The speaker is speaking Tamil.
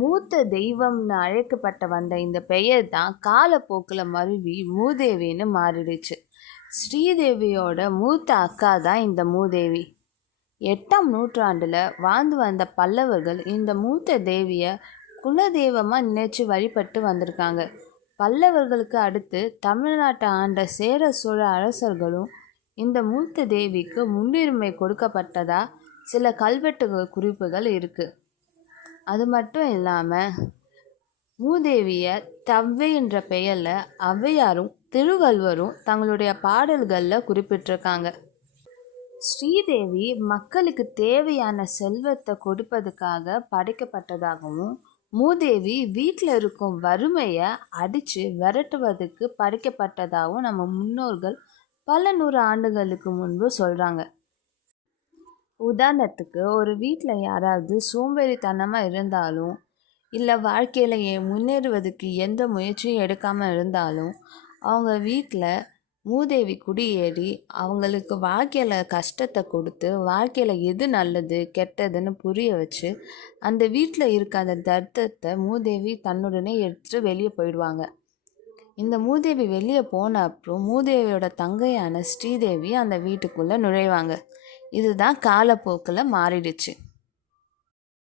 மூத்த தெய்வம்னு அழைக்கப்பட்ட வந்த இந்த பெயர் தான் காலப்போக்கில் மருவி மூதேவின்னு மாறிடுச்சு. ஸ்ரீதேவியோட மூத்த அக்கா தான் இந்த மூதேவி. 8ஆம் நூற்றாண்டில் வாழ்ந்து வந்த பல்லவர்கள் இந்த மூத்த தேவியை குலதெய்வமாக நினைச்சு வழிபட்டு வந்திருக்காங்க. பல்லவர்களுக்கு அடுத்து தமிழ்நாட்டை ஆண்ட சேர சோழ அரசர்களும் இந்த மூத்த தேவிக்கு முன்னுரிமை கொடுக்கப்பட்டதா சில கல்வெட்டு குறிப்புகள் இருக்குது. அது மட்டும் இல்லாமல் மூதேவியை தவ்வை என்ற பெயரில் ஔவையாரும் திருவள்ளுவரும் தங்களுடைய பாடல்களில் குறிப்பிட்டிருக்காங்க. ஸ்ரீதேவி மக்களுக்கு தேவையான செல்வத்தை கொடுப்பதுக்காக படைக்கப்பட்டதாகவும், மூதேவி வீட்டில் இருக்கும் வறுமையை அடித்து விரட்டுவதற்கு படைக்கப்பட்டதாகவும் நம்ம முன்னோர்கள் பல 100 ஆண்டுகளுக்கு முன்பு சொல்கிறாங்க. உதாரணத்துக்கு, ஒரு வீட்டில் யாராவது சோம்பேறித்தனமாக இருந்தாலும், இல்லை வாழ்க்கையில் முன்னேறுவதற்கு எந்த முயற்சியும் எடுக்காமல் இருந்தாலும், அவங்க வீட்டில் மூதேவி குடியேறி அவங்களுக்கு வாழ்க்கையில் கஷ்டத்தை கொடுத்து, வாழ்க்கையில் எது நல்லது கெட்டதுன்னு புரிய வச்சு, அந்த வீட்டில் இருக்க அந்த தர்த்தத்தை மூதேவி தன்னுடனே எடுத்துட்டு வெளியே போயிடுவாங்க. இந்த மூதேவி வெளியே போன அப்புறம் மூதேவியோட தங்கையான ஸ்ரீதேவி அந்த வீட்டுக்குள்ளே நுழைவாங்க. இதுதான் காலப்போக்கில் மாறிடுச்சு.